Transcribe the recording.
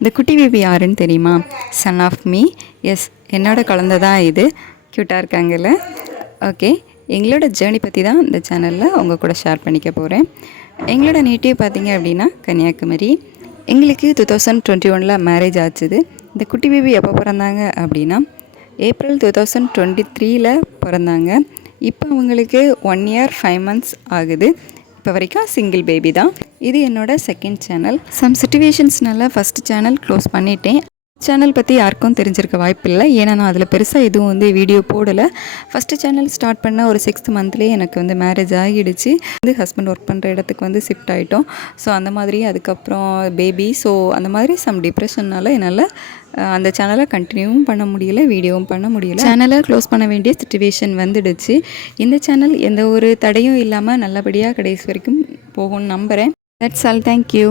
இந்த குட்டி பேபி யாருன்னு தெரியுமா? Son of me. எஸ், என்னோட குழந்த தான் இது. க்யூட்டாக இருக்காங்கல்ல? ஓகே, எங்களோட ஜேர்னி பற்றி தான் இந்த சேனலில் உங்கள் கூட ஷேர் பண்ணிக்க போகிறேன். எங்களோட நேட்டிவ் பார்த்திங்க அப்படின்னா கன்னியாகுமரி. எங்களுக்கு 2021 மேரேஜ் ஆச்சுது. இந்த குட்டி பேபி எப்போ பிறந்தாங்க அப்படின்னா ஏப்ரல் 2023 பிறந்தாங்க. இப்போ அவங்களுக்கு 1 year 5 months ஆகுது. இப்போ வரைக்கும் சிங்கிள் பேபி தான். இது என்னோட செகண்ட் சேனல். சம் சிச்சுவேஷன்ஸ்னால ஃபஸ்ட் சேனல் க்ளோஸ் பண்ணிட்டேன். சேனல் பற்றி யாருக்கும் தெரிஞ்சிருக்க வாய்ப்பில்லை, ஏன்னா நான் அதில் பெருசாக எதுவும் வீடியோ போடலை. ஃபஸ்ட்டு சேனல் ஸ்டார்ட் பண்ண ஒரு 6th மந்த்லேயே எனக்கு மேரேஜ் ஆகிடுச்சு. ஹஸ்பண்ட் ஒர்க் பண்ணுற இடத்துக்கு ஷிஃப்ட் ஆகிட்டோம். ஸோ அந்த மாதிரி அதுக்கப்புறம் பேபி, ஸோ அந்த மாதிரி சம் டிப்ரெஷன்னால் என்னால் அந்த சேனலை கண்டினியூவும் பண்ண முடியல, வீடியோவும் பண்ண முடியல. சேனலை க்ளோஸ் பண்ண வேண்டிய சிச்சுவேஷன் வந்துடுச்சு. இந்த சேனல் எந்த ஒரு தடையும் இல்லாமல் நல்லபடியாக கடைசி வரைக்கும் போகும்னு நம்புகிறேன். That's all. தேங்க்யூ.